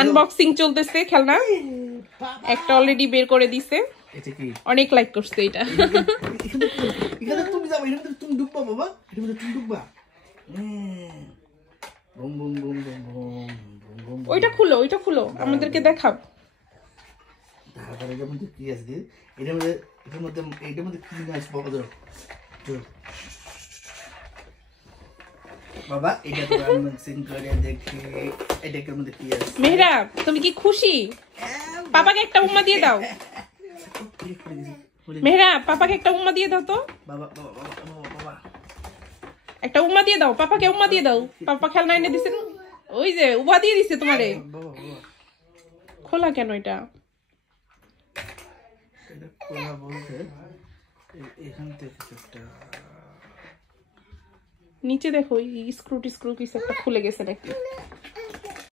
Unboxing চলতেছে খেলনা, একটা অলরেডি বের করে দিছে, অনেক লাইক করছে এটা। এখানে তুমি যাবে, এখানে তুমি ডুববা বাবা, এখানে তুমি ডুববা। Boom boom boom boom boom boom. ওইটা খুলো, ওইটা খুলো, আমাদেরকে দেখাও। তারপরে এটার মধ্যে কি আছে? এটার মধ্যে এইটার মধ্যে কি আছে বাবা? ধরো বাবা, এটা তো আনবক্সিং করে দেখি এটার মধ্যে কি আছে। মেহরাব, তুমি কি খুশি? পাপাকে একটা উম্মা দিয়ে দাও। মেহরাব, পাপাকে একটা উম্মা দিয়ে দাও তো। বাবা বাবা বাবা বাবা, একটা উম্মা দিয়ে দাও, পাপাকে উম্মা দিয়ে দাও। পাপা খেলনা এনে দিছে, ওই যে উম্মা দিয়ে দিছে তোমারে। বাবা বাবা, খোলা কেন এটা? এটা খোলা বলতে এখান থেকে একটা নিচে দেখো, স্ক্রু টিস্ক্রু কিছু একটা খুলে গেছে নাকি।